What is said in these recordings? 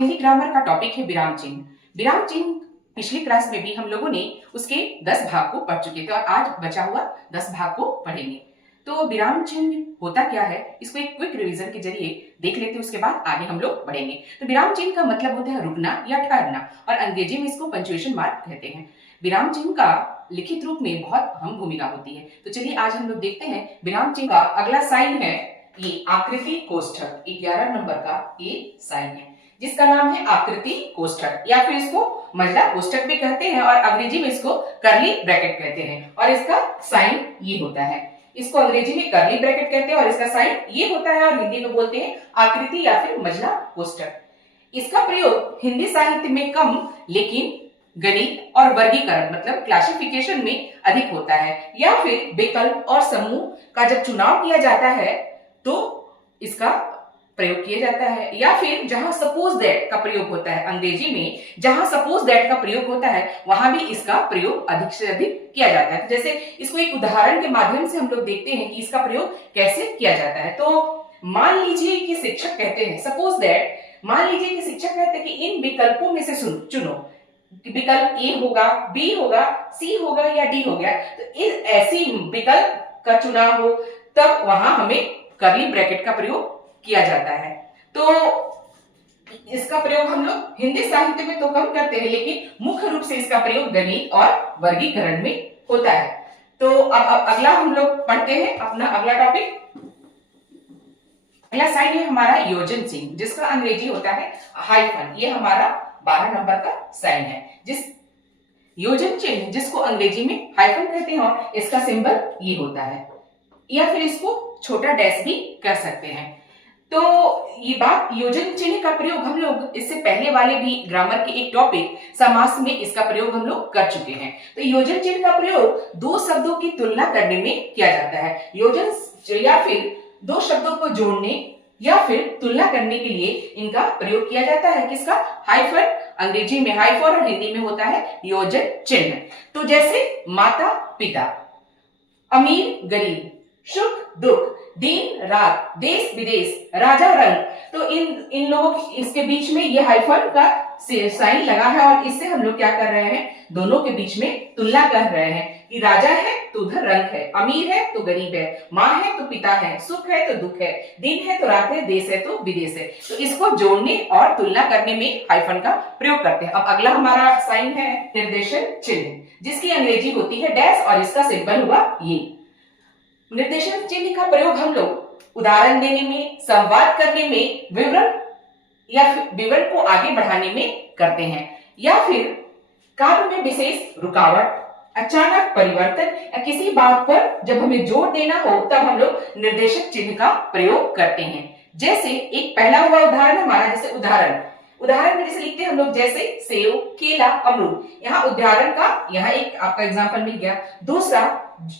Hindi grammar का topic है विराम चिन्ह। विराम चिन्ह पिछली क्लास में भी हम लोगों ने उसके 10 भाग को पढ़ चुके थे और आज बचा हुआ 10 भाग को पढ़ेंगे। तो विराम चिन्ह होता क्या है, इसको एक क्विक रिवीजन के जरिए देख लेते हैं, उसके बाद आगे हम लोग बढ़ेंगे। तो विराम चिन्ह का मतलब होता है रुकना या ठहरना, और अंग्रेजी में इसको पंक्चुएशन मार्क कहते हैं। विराम चिन्ह का लिखित रूप में बहुत अहम भूमिका होती है। तो चलिए आज हम लोग देखते हैं विराम चिन्ह का अगला साइन है ये आकृति कोष्ठक। 11 नंबर का ये साइन है जिसका नाम है आकृति कोष्ठक, या फिर इसको मजला कोष्ठक भी कहते हैं और अंग्रेजी में इसको करली ब्रैकेट कहते हैं। और इसका साइन ये होता है, इसको अंग्रेजी में करली ब्रैकेट कहते हैं और इसका साइन ये होता है, और हिंदी में बोलते हैं आकृति या फिर मजला कोष्ठक। इसका प्रयोग हिंदी साहित्य में कम लेकिन गणित और वर्गीकरण मतलब क्लासिफिकेशन में अधिक होता है, या फिर विकल्प और समूह का जब चुनाव किया जाता है तो इसका प्रयोग किया जाता है, या फिर जहां सपोज दैट का प्रयोग होता है, अंग्रेजी में जहां सपोज दैट का प्रयोग होता है वहां भी इसका प्रयोग अधिक से अधिक किया जाता है। जैसे इसको एक उदाहरण के माध्यम से हम लोग देखते हैं कि इसका प्रयोग कैसे किया जाता है। तो मान लीजिए कि शिक्षक कहते हैं, सपोज दैट मान लीजिए कि शिक्षक कहते हैं कि इन विकल्पों में से चुनो, विकल्प ए होगा, बी होगा, सी होगा या डी हो गया। तो इस ऐसी विकल्प का चुनाव हो तब वहां हमें करली ब्रैकेट का प्रयोग किया जाता है। तो इसका प्रयोग हम लोग हिंदी साहित्य में तो कम करते हैं, लेकिन मुख्य रूप से इसका प्रयोग गणित और वर्गीकरण में होता है। तो अब अगला हम लोग पढ़ते हैं अपना अगला टॉपिक। अगला साइन है हमारा योजन चिन्ह, जिसका अंग्रेजी होता है हाइफन। ये हमारा 12 नंबर का साइन है, जिस योजन चिन्ह जिसको अंग्रेजी में हाइफन कहते हैं, और इसका सिंबल ये होता है, या फिर इसको छोटा डैश भी कर सकते हैं। तो ये बात योजन चिन्ह का प्रयोग हम लोग इससे पहले वाले भी ग्रामर के एक टॉपिक समास में इसका प्रयोग हम लोग कर चुके हैं। तो योजन चिन्ह का प्रयोग दो शब्दों की तुलना करने में किया जाता है। योजन या फिर दो शब्दों को जोड़ने या फिर तुलना करने के लिए इनका प्रयोग किया जाता है। किसका? हाइफन, अंग्रेजी में हाइफन और हिंदी में होता है योजन चिन्ह। तो जैसे माता पिता, अमीर गरीब, सुख दुख, दिन रात, देश विदेश, राजा रंग, तो इन लोगों इसके बीच में ये हाइफन का साइन लगा है, और इससे हम लोग क्या कर रहे हैं, दोनों के बीच में तुलना कर रहे हैं कि राजा है तो उधर रंग है, अमीर है तो गरीब है, माँ है तो पिता है, सुख है तो दुख है, दिन है तो रात है, देश है तो विदेश है। तो इसको जोड़ने और तुलना करने में हाइफन का प्रयोग करते हैं। अब अगला हमारा साइन है निर्देशन चिन्ह, जिसकी अंग्रेजी होती है डैश, और इसका सिंबल हुआ ये। निर्देशन चिन्ह का प्रयोग हम लोग उदाहरण देने में, संवाद करने में, विवरण को आगे बढ़ाने में करते हैं, या फिर कार्य में विशेष रुकावट, अचानक परिवर्तन या किसी बात पर जब हमें जोर देना हो तब हम लोग निर्देशक चिन्ह का प्रयोग करते हैं। जैसे एक पहला हुआ उदाहरण हमारा, जैसे उदाहरण में जैसे लिखते हैं हम लोग, जैसे सेव, केला, अमरूद। यहाँ उदाहरण का यहाँ एक आपका एग्जाम्पल मिल गया। दूसरा,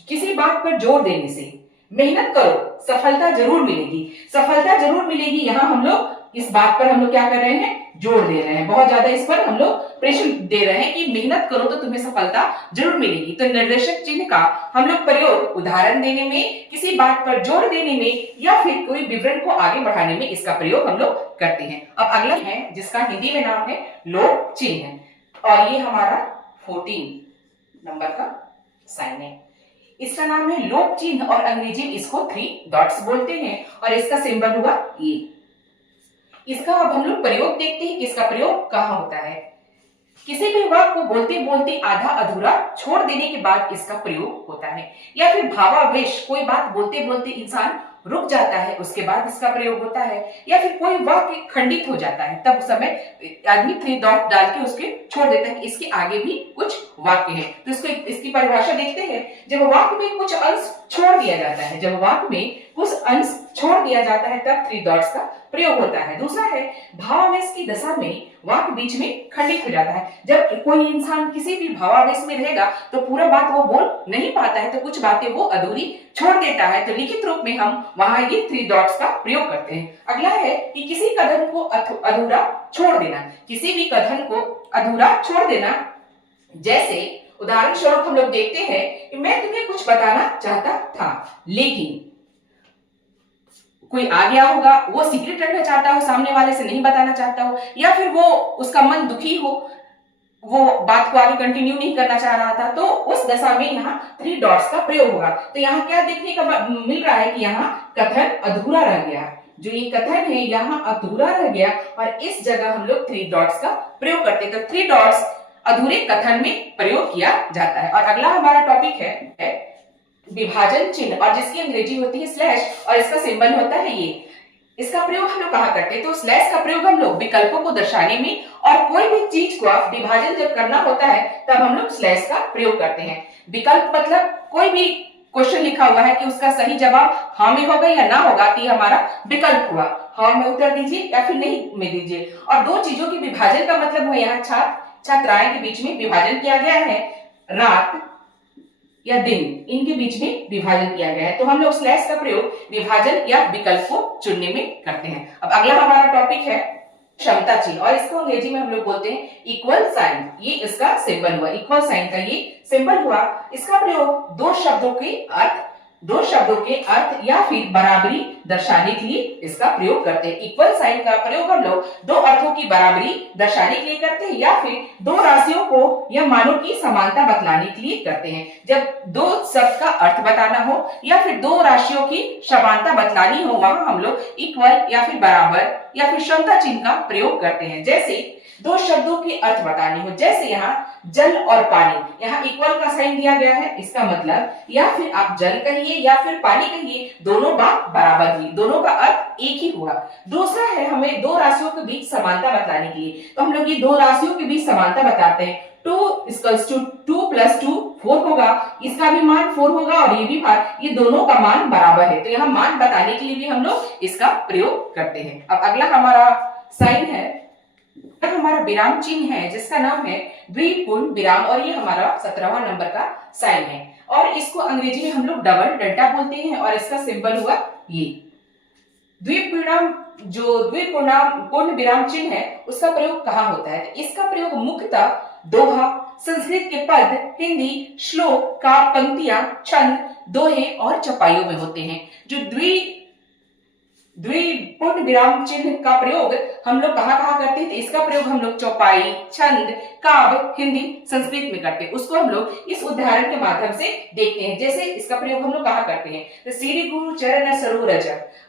किसी बात पर जोर देने से, मेहनत करो सफलता जरूर मिलेगी, सफलता जरूर मिलेगी। यहाँ हम लोग इस बात पर हम लोग क्या कर रहे हैं, जोर दे रहे हैं, बहुत ज्यादा इस पर हम लोग प्रेशर दे रहे हैं कि मेहनत करो तो तुम्हें सफलता जरूर मिलेगी। तो निर्देशक चिन्ह का हम लोग प्रयोग उदाहरण देने में, किसी बात पर जोर देने में, या फिर कोई विवरण को आगे बढ़ाने में इसका प्रयोग हम लोग करते हैं। अब अगला है जिसका हिंदी में नाम है लोप चिन्ह, और ये हमारा 14 नंबर का साइन है। इसका नाम है लोप चिन्ह, और अंग्रेजी में इसको 3 डॉट्स बोलते हैं, और इसका सिंबल हुआ ये। इसका अब हम लोग प्रयोग देखते हैं कि इसका प्रयोग कहाँ होता है। किसी भी वाक्य को बोलते बोलते आधा अधूरा छोड़ देने के बाद इसका प्रयोग होता है, या फिर भावावेश, कोई बात बोलते बोलते इंसान रुक जाता है उसके बाद इसका प्रयोग होता है, या फिर कोई वाक्य खंडित हो जाता है तब उस समय आदमी 3 डॉट डाल के उसके छोड़ देता है, इसके आगे भी कुछ वाक्य है। तो इसकी परिभाषा देखते हैं। जब वाक्य में कुछ अंश छोड़ दिया जाता है, जब वाक्य में कुछ अंश छोड़ दिया जाता है तब 3 डॉट्स का प्रयोग होता है। दूसरा है भावावेश की दशा में वाक्य बीच में खंडित हो जाता है। जब कोई इंसान किसी भी भावावेश में रहेगा तो पूरा बात वो बोल नहीं पाता है, तो कुछ बातें वो अधूरी छोड़ देता है, तो लिखित रूप में हम वहां ये 3 डॉट्स का प्रयोग करते हैं। अगला है कि किसी कथन को अधूरा छोड़ देना, किसी भी कथन को अधूरा छोड़ देना। जैसे उदाहरण स्वरूप हम लोग देखते हैं कि मैं तुम्हें कुछ बताना चाहता था लेकिन कोई आ गया होगा, वो सीक्रेट रखना चाहता हो, सामने वाले से नहीं बताना चाहता हो, या फिर वो उसका मन दुखी हो, वो बात को आगे कंटिन्यू नहीं करना चाह रहा था, तो उस दशा में यहाँ 3 डॉट्स का प्रयोग होगा। तो यहाँ क्या देखने का मिल रहा है कि यहाँ कथन अधूरा रह गया, जो ये कथन है यहाँ अधूरा रह गया, और इस जगह हम लोग 3 डॉट्स का प्रयोग करते हैं। तो 3 डॉट्स अधूरे कथन में प्रयोग किया जाता है। और अगला हमारा टॉपिक है विभाजन चिन्ह, और जिसकी अंग्रेजी होती है स्लैश, और इसका सिंबल होता है ये। इसका प्रयोग हम लोग कहाँ करते हैं? तो स्लैश का प्रयोग हम लोग विकल्पों को दर्शाने में, और कोई भी चीज को विभाजन जब करना होता है तब हम लोग स्लैश का प्रयोग करते हैं। विकल्प मतलब कोई भी क्वेश्चन लिखा हुआ है कि उसका सही जवाब हाँ में होगा या ना होगा, तो हमारा विकल्प हुआ, हाँ में उत्तर दीजिए या फिर नहीं में दीजिए। और दो चीजों के विभाजन का मतलब हुआ यहाँ छात्र छात्राएं के बीच में विभाजन किया गया है, रात या दिन, इनके बीच में विभाजन किया गया है। तो हम लोग स्लैश का प्रयोग विभाजन या विकल्प को चुनने में करते हैं। अब अगला हमारा टॉपिक है क्षमता चिन्ह, और इसको अंग्रेजी में हम लोग बोलते हैं इक्वल साइन। ये इसका सिंबल हुआ, इक्वल साइन का ये सिंबल हुआ। इसका प्रयोग दो शब्दों के अर्थ या फिर बराबरी दर्शाने के लिए इसका प्रयोग करते हैं। इक्वल साइन का प्रयोग हम लोग दो अर्थों की बराबरी दर्शाने के लिए करते हैं, या फिर दो राशियों को या मानों की समानता बतलाने के लिए करते हैं। जब दो शब्द का अर्थ बताना हो या फिर दो राशियों की समानता बतलानी हो, वहां हम लोग इक्वल या फिर बराबर या फिर क्षमता चिन्ह का प्रयोग करते हैं। जैसे दो शब्दों के अर्थ बताने हो, जैसे यहाँ जल और पानी, यहाँ इक्वल का साइन दिया गया है, इसका मतलब या फिर आप जल कहिए या फिर पानी कहिए, दोनों बात बराबर ही, दोनों का अर्थ एक ही हुआ। दूसरा है हमें दो राशियों के बीच समानता बताने के लिए, तो हम लोग ये दो राशियों के बीच समानता बताते हैं। 2 = 2 + 2 4 होगा, इसका भी मान 4 होगा और ये भी मान, ये दोनों का मान बराबर है। तो यहाँ मान बताने के लिए भी हम लोग इसका प्रयोग करते हैं। अब अगला हमारा साइन है, हमारा विराम चिन्ह है जिसका नाम है द्विपूर्ण विराम, और ये हमारा 17वां नंबर का साइन है, और इसको अंग्रेजी में हम लोग डबल डेल्टा बोलते हैं, और इसका सिंबल हुआ ये। द्विपूर्ण विराम चिन्ह है, उसका प्रयोग कहाँ होता है? तो इसका प्रयोग मुख्यतः दोहा, संस्कृत के पद, हिंदी श्लोक का पंक्तियां, छंद, दोहे और चौपाइयों में होते हैं। जो द्विपूर्ण विराम चिन्ह का प्रयोग हम लोग कहाँ करते हैं? तो इसका प्रयोग हम लोग चौपाई, छंद, काव्य, हिंदी, संस्कृत में करते हैं। उसको हम लोग इस उदाहरण के माध्यम से देखते हैं। जैसे इसका प्रयोग हम लोग कहाँ करते हैं? तो श्री गुरु चरण सरोरज,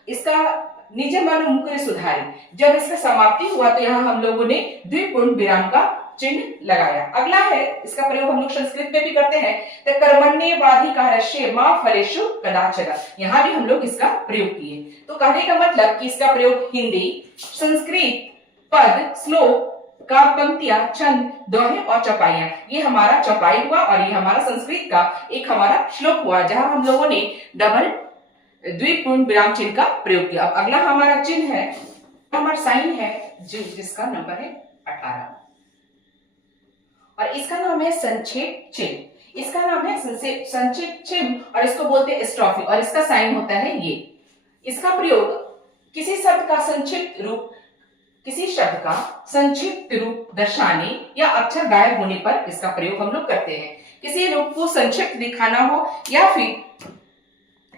इसका निज मन मुकुर सुधारी, जब इसका समाप्ति हुआ तो यहाँ हम लोगों ने द्विपूर्ण विराम का चिन्ह लगाया। अगला है, इसका प्रयोग हम लोग संस्कृत में भी करते हैं, तो कर्मण्येवाधिकारस्ये मा फलेषु कदाचन, यहाँ भी हम लोग इसका प्रयोग किए। तो कहने का मतलब कि इसका प्रयोग हिंदी, संस्कृत, पद, श्लोक का पंक्तियां, छंद, दोहे और चौपाइयां, ये हमारा चौपाई हुआ, और ये हमारा संस्कृत का एक हमारा श्लोक हुआ, जहां हम लोगों ने डबल द्विपूर्ण विराम चिन्ह का प्रयोग किया। अब अगला हमारा चिन्ह है, हमारा साइन है, जिसका नंबर है 18, और इसका नाम है संक्षेप चिन्ह। इसका नाम है संक्षेप चिन्ह, और इसको बोलते हैं स्ट्रॉफी, और इसका साइन होता है ये। इसका प्रयोग किसी शब्द का संक्षिप्त रूप दर्शाने या अक्षर गायब होने पर इसका प्रयोग हम लोग करते हैं। किसी रूप को संक्षिप्त दिखाना हो या फिर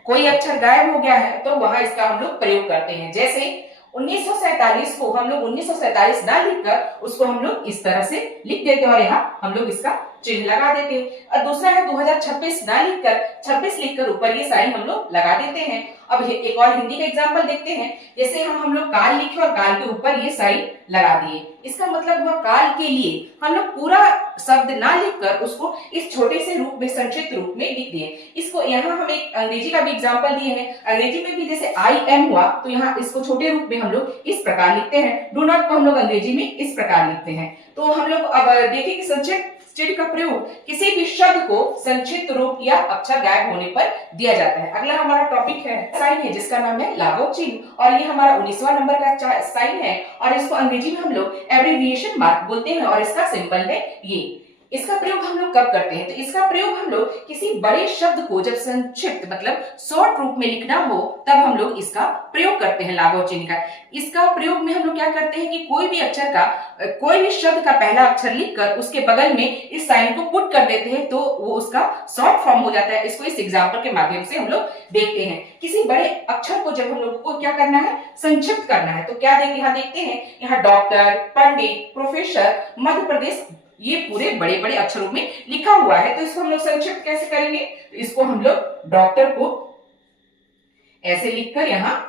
कोई अक्षर गायब हो गया है तो वहां इसका हम लोग प्रयोग करते हैं। जैसे 1947 को हम लोग 1947 ना लिखकर उसको हम लोग इस तरह से लिख देते हैं, और यहाँ हम लोग इसका चिन्ह लगा देते हैं। और दूसरा है 2026 ना लिखकर 26 लिखकर ऊपर ये साइन हम लोग लगा देते हैं। अब एक और हिंदी का एग्जांपल देखते हैं। जैसे हम लोग काल लिखे और काल के ऊपर ये साइन लगा दिए, इसका मतलब हुआ काल के लिए हम लोग पूरा शब्द ना लिखकर उसको इस छोटे से रूप में, संक्षिप्त रूप में लिख दिए। इसको यहाँ हम एक अंग्रेजी का भी एग्जांपल दिए हैं। अंग्रेजी में भी जैसे आई एम हुआ तो यहाँ इसको छोटे रूप में हम लोग इस प्रकार लिखते हैं। डू नॉट को हम लोग अंग्रेजी में इस प्रकार लिखते हैं। तो हम लोग अब देखें कि संक्षिप्त चिन्ह का प्रयोग किसी भी शब्द को संक्षिप्त रूप या अक्षर गायब होने पर दिया जाता है। अगला हमारा टॉपिक है साइन है, जिसका नाम है लागू चिन्ह, और ये हमारा 19वां नंबर का साइन है, और इसको अंग्रेजी में हम लोग एब्रिविएशन मार्क बोलते हैं, और इसका सिंबल है ये। इसका प्रयोग हम लोग कब करते हैं? तो इसका प्रयोग हम लोग किसी बड़े शब्द को जब संक्षिप्त मतलब शॉर्ट रूप में लिखना हो तब हम लोग इसका प्रयोग करते हैं लाघव चिन्ह का। इसका प्रयोग में हम लोग क्या करते हैं कि कोई भी अक्षर का कोई भी शब्द का पहला अक्षर लिखकर उसके बगल में इस साइन को पुट कर देते हैं तो वो उसका शॉर्ट फॉर्म हो जाता है। इसको इस एग्जाम्पल के माध्यम से हम लोग देखते हैं। किसी बड़े अक्षर को जब हम लोग को क्या करना है, संक्षिप्त करना है, तो क्या यहाँ देखते हैं, यहाँ डॉक्टर, पंडित, प्रोफेसर, मध्य प्रदेश, ये पूरे बड़े बड़े अक्षरों में लिखा हुआ है। तो इसको हम लोग संक्षिप्त कैसे करेंगे? तो इसको हम लोग डॉक्टर को ऐसे लिखकर यहाँ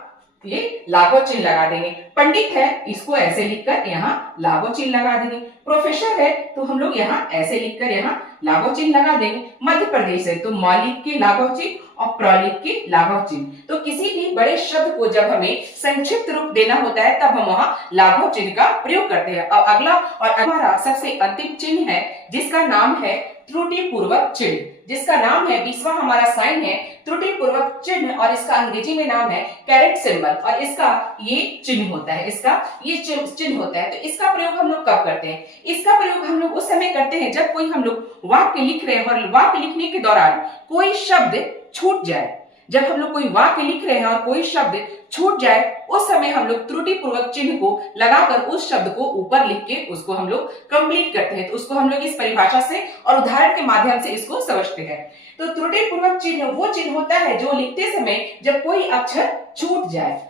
ये लाघव चिन्ह लगा देंगे। पंडित है, इसको ऐसे लिखकर यहाँ लाघव चिन्ह लगा देंगे। प्रोफेसर है तो हम लोग यहाँ ऐसे लिखकर यहाँ लाघव चिन्ह लगा देंगे। मध्य प्रदेश है तो म लिख के लाघव चिन्ह और प्र लिख के लाघव चिन्ह। तो किसी भी बड़े शब्द को जब हमें संक्षिप्त रूप देना होता है तब हम वहां लाघव चिन्ह का प्रयोग करते हैं। और अगला और हमारा सबसे अंतिम चिन्ह है जिसका नाम है त्रुटि पूर्वक चिन्ह, जिसका नाम है 20वां हमारा साइन है त्रुटि पूर्वक चिन्ह, और इसका अंग्रेजी में नाम है कैरेट सिंबल, और इसका ये चिन्ह होता है, इसका ये चिन्ह होता है। तो इसका प्रयोग हम लोग कब करते हैं? इसका प्रयोग हम लोग उस समय करते हैं जब कोई हम लोग वाक्य लिख रहे हैं और वाक्य लिखने के दौरान कोई शब्द छूट जाए। जब हम लोग कोई वाक्य लिख रहे हैं और कोई शब्द छूट जाए उस समय हम लोग त्रुटि पूर्वक चिन्ह को लगाकर उस शब्द को ऊपर लिख के उसको हम लोग कंप्लीट करते हैं। तो उसको हम लोग इस परिभाषा से और उदाहरण के माध्यम से इसको समझते हैं। तो त्रुटि पूर्वक चिन्ह वो चिन्ह होता है जो लिखते समय जब कोई अक्षर छूट जाए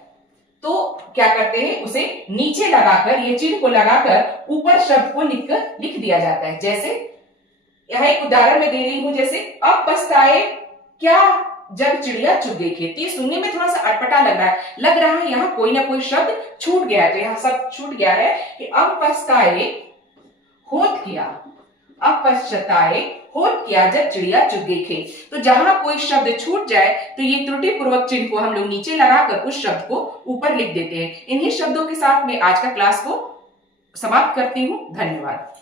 तो क्या करते हैं, उसे नीचे लगाकर, ये चिन्ह को लगाकर ऊपर शब्द को लिख दिया जाता है। जैसे यहाँ एक उदाहरण में दे रही हूं, जैसे अब पछताए क्या जब चिड़िया चुग गई खेत। ये सुनने में थोड़ा सा अटपटा लग रहा है यहाँ कोई ना कोई शब्द छूट गया है। तो यहाँ सब छूट गया है कि अब पछताए होत किया, अब पछताए होत किया जब चिड़िया चुग गई खेत। तो जहां कोई शब्द छूट जाए तो ये त्रुटि पूर्वक चिन्ह को हम लोग नीचे लगाकर उस शब्द को ऊपर लिख देते हैं। इन्हीं शब्दों के साथ मैं आज का क्लास को समाप्त करती हूँ। धन्यवाद।